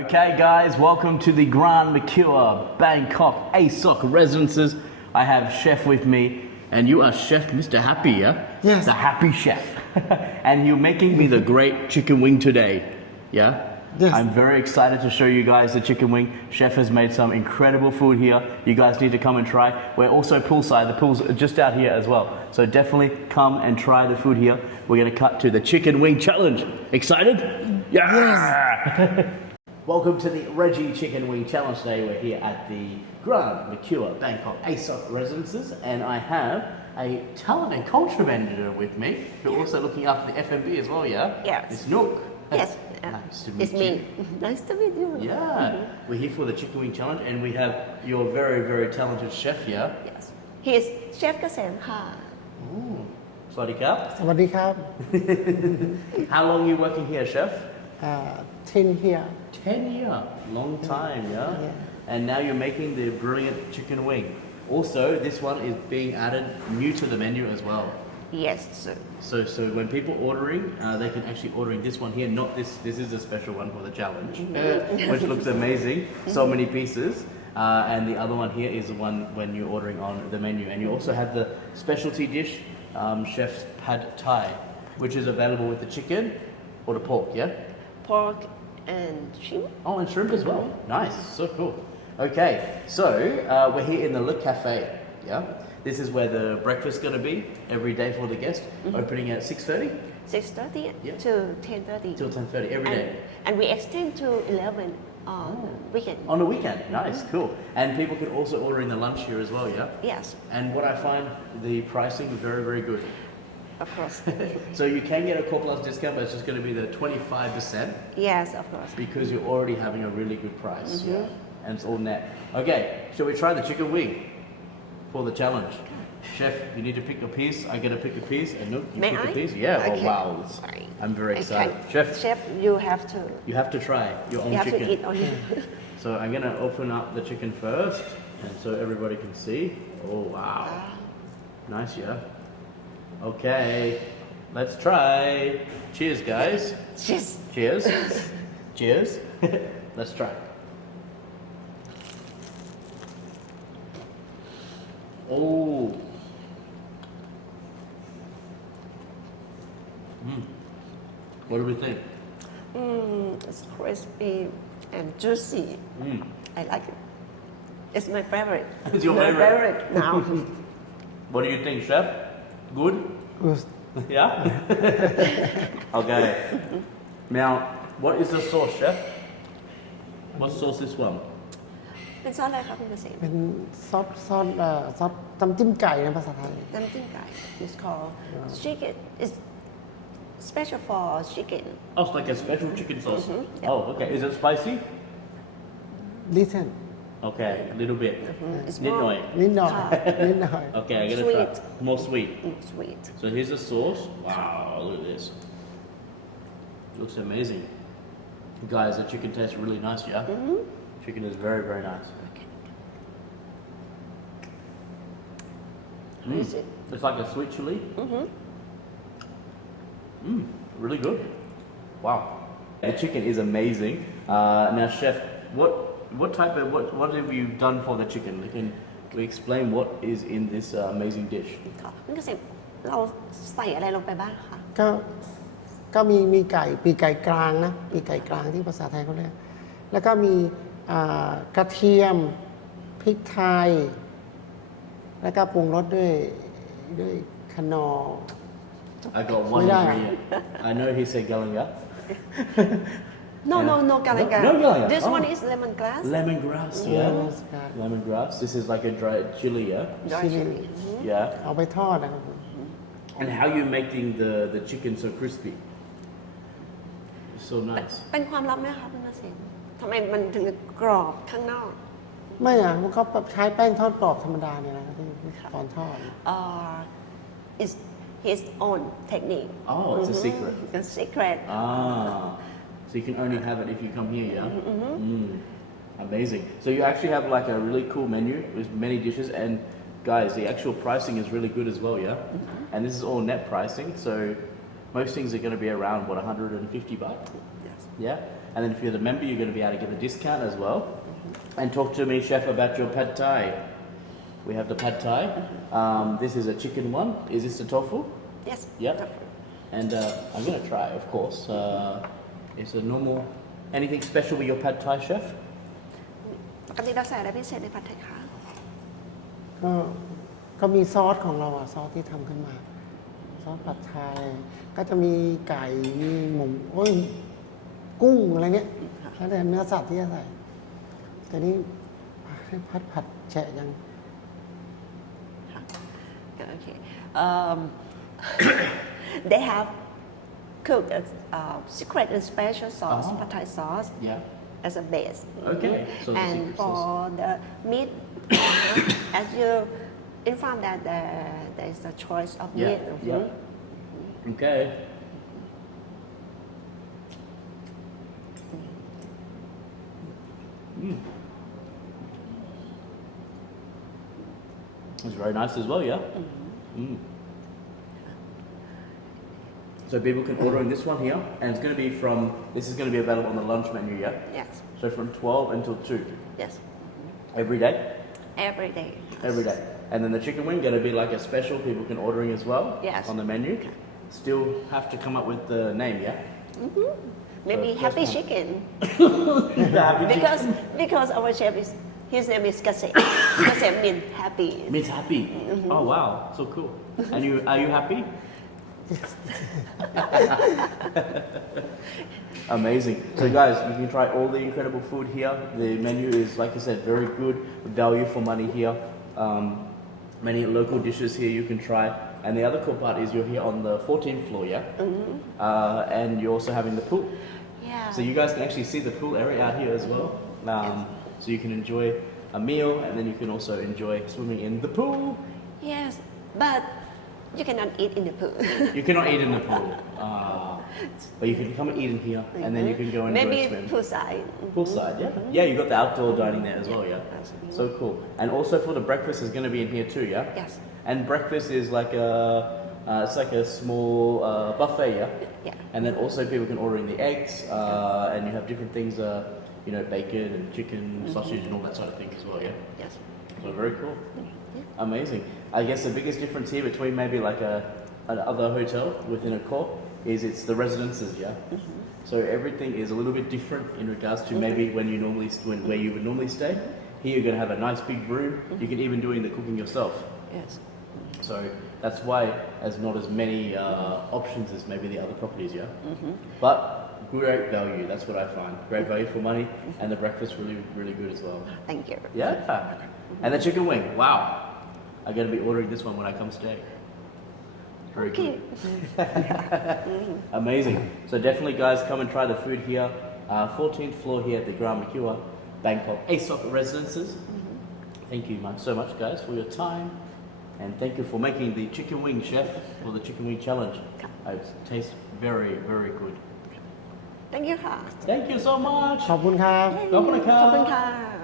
Okay guys, welcome to the Grand Mercure Bangkok Asoke Residences. I have Chef with me, and you are Chef Mr. Happy, yeah? Yes. The Happy Chef. And you're making me the great chicken wing today, yeah? Yes. I'm very excited to show you guys the chicken wing. Chef has made some incredible food here. You guys need to come and try. We're also poolside. The pool's just out here as well. So definitely come and try the food here. We're going to cut to the chicken wing challenge. Excited? Yeah! Welcome to the Redgie Chicken Wing Challenge. Today we're here at the Grand Mercure Bangkok Asoke Residences, and I have a talent and culture manager with me who are also looking after the F&B as well, yeah? Yes. It's Nook. Yes. Nice to meet It's you. me. Nice to meet you. Yeah, we're here for the Chicken Wing Challenge, and we have your very, very talented chef here. Yes. He is Chef Kasem ค่ะ Ooh. Sawasdee krap. สวัสดีครับ How long are you working here, chef? 10 here 10 years. Long time, yeah? Yeah. And now you're making the brilliant chicken wing. Also, this one is being added new to the menu as well. Yes sir. So when people ordering, they can actually ordering this one here, not this. This is a special one for the challenge, which looks amazing. So many pieces. And the other one here is the one when you're ordering on the menu. And you also have the specialty dish, Chef's Pad Thai, which is available with the chicken or the pork, yeah? Pork and shrimp. Oh, and shrimp as well. Nice, so cool. Okay, so we're here in the Le Café, yeah? This is where the breakfast is going to be every day for the guest, opening at 6:30 6:30 Yeah. to 10:30. till 10:30 every day. And we extend to 11 on weekend. On the weekend, nice, cool. And people can also order in the lunch here as well, yeah? Yes, And what I find, the pricing is very, very good. of course. So you can get a Core Plus discount, but it's just going to be the 25% Yes, of course. because you're already having a really good price, yeah? And it's all net. Okay, shall we try the chicken wing for the challenge? Chef, you need to pick a piece. I get to pick a piece, and Nook, you May pick I? a piece. Yeah. Okay. Oh wow! Sorry. I'm very excited. Okay. Chef, you have to. you have to try your own You have chicken. to eat only. So I'm gonna open up the chicken first, and so everybody can see. Oh wow! Nice, yeah. Okay, let's try. Cheers, guys. Yes. Cheers. Cheers. Let's try. Oh. What do we think? It's crispy and juicy. I like it. It's my favorite. It's your my favorite? now. What do you think, chef? Good? Yeah? Okay. Now, what is the sauce, chef? What sauce is one? เป็นซอสอะไรครับคุณเกษม เป็นซอสน้ำจิ้มไก่ในภาษาไทย น้ำจิ้มไก่ It's called chicken. It's special for chicken. Oh, it's like a special chicken sauce. yeah. Oh, okay. Is it spicy? listen Okay, a little bit. It's นิดหน่อย นิดหน่อย ค่ะ นิดหน่อย Okay, I'm gonna Sweet. try. More sweet. Sweet. So here's the sauce. Wow, look at this. Looks amazing. Guys, the chicken tastes really nice, yeah? Chicken is very, very nice. How is it? It's like a sweet chili. Really good. Wow. The chicken is amazing. Now, chef, what type of what have you done for the chicken? Can we explain what is in this amazing dish? ค่ะคุณเกษมเราใส่อะไรลงไปบ้างคะ ก็มีไก่ปีกไก่กลางนะปีกไก่กลางที่ภาษาไทยเขาเรียกแล้วก็มีกระเทียมพริกไทย แล้วก็ปรุงรสด้วยคนอร์ I got one Yeah. ingredient. I know he said galangal. No galangal. No galangal. This Oh. one is lemongrass. Lemongrass, yeah. Lemongrass. This is like a dried chili, yeah. Dry chili. Yeah. เอาไปทอดนะครับผม And how you making the chicken so crispy? It's so nice. เป็นความลับไหมคะคุณเกษมทำไมมันถึงกรอบข้างนอก ไม่มันเขาใช้แป้งทอดกรอบธรรมดาเนี่ยนะครับที่ตอนทอด It's his own technique. Oh, it's a secret. The secret. So you can only have it if you come here, yeah? Amazing. So you actually have like a really cool menu with many dishes, and guys, the actual pricing is really good as well, yeah? And this is all net pricing, so most things are going to be around, what, 150 baht? Yes. Yeah? And then if you're the member, you're going to be able to get the discount as well. And talk to me, chef, about your pad thai. We have the pad thai. This is a chicken one. Is this the tofu? Yes. Yep. And I'm going to try, of course. It's a normal. Anything special with your pad thai, chef? ปกติเราใส่อะไรพิเศษในผัดไทยคะ ก็มีซอสของเราอะซอสที่ทำขึ้นมา ซอสผัดไทยก็จะมีไก่มีหมูกุ้งอะไรเงี้ยแล้วแต่เนื้อสัตว์ที่จะใส่แต่นี้ผัดแฉะยัง Okay. They have cooked a secret and special sauce, pad thai sauce, Yeah. as a base. Okay, so the and secret for sauce. the meat, as you inform that there is a choice of Yeah. meat. Yeah. Okay. It's very nice as well, yeah? So people can order in this one here, and it's going to be this is going to be available on the lunch menu, yeah? Yes. So from 12 until 2, Yes. every day? Every day. Every day. And then the chicken wing going to be like a special people can ordering as well? Yes. On the menu? Still have to come up with the name, yeah? Maybe So happy first one. chicken. Happy chicken. Because our chef his name is Kasem. Kasem means happy. Means happy. Oh wow, so cool. And are you happy? Amazing. So guys, you can try all the incredible food here. The menu is, like I said, very good value for money here. Many local dishes here you can try. And the other cool part is you're here on the 14th floor, yeah? And you're also having the pool. Yeah. So you guys can actually see the pool area out here as well. So you can enjoy a meal, and then you can also enjoy swimming in the pool. Yes, but you cannot eat in the pool. You cannot eat in the pool. But you can come and eat in here, and then you can go and Maybe swim. poolside. Poolside, yeah? Yeah, you got the outdoor dining there as well, yeah? Absolutely. So cool. And also for the breakfast is going to be in here too, yeah? Yes. And breakfast is like it's like a small buffet, yeah? Yeah. And then also people can order in the eggs, and you have different things, bacon and chicken, sausage and all that sort of thing as well, yeah? Yes. So very cool. Amazing. I guess the biggest difference here between maybe like another hotel within Accor is it's the residences, yeah? So everything is a little bit different in regards to maybe where you would normally stay. Here you're going to have a nice big room. You can even doing the cooking yourself. Yes. So that's why there's not as many options as maybe the other properties, yeah? But great value, that's what I find. Great value for money, and the breakfast really, really good as well. Thank you. Yeah. And the chicken wing, wow. I'm going to be ordering this one when I come stay. Very Okay. good. Amazing. So definitely guys, come and try the food here. 14th floor here at the Grand Mercure, Bangkok, Asoke Residences. Thank you so much guys for your time. And thank you for making the chicken wing, chef, for the chicken wing challenge. It tastes very, very good. Thank you ค่ะ Thank you so much. ขอบคุณครับ ขอบคุณครับ ขอบคุณค่ะ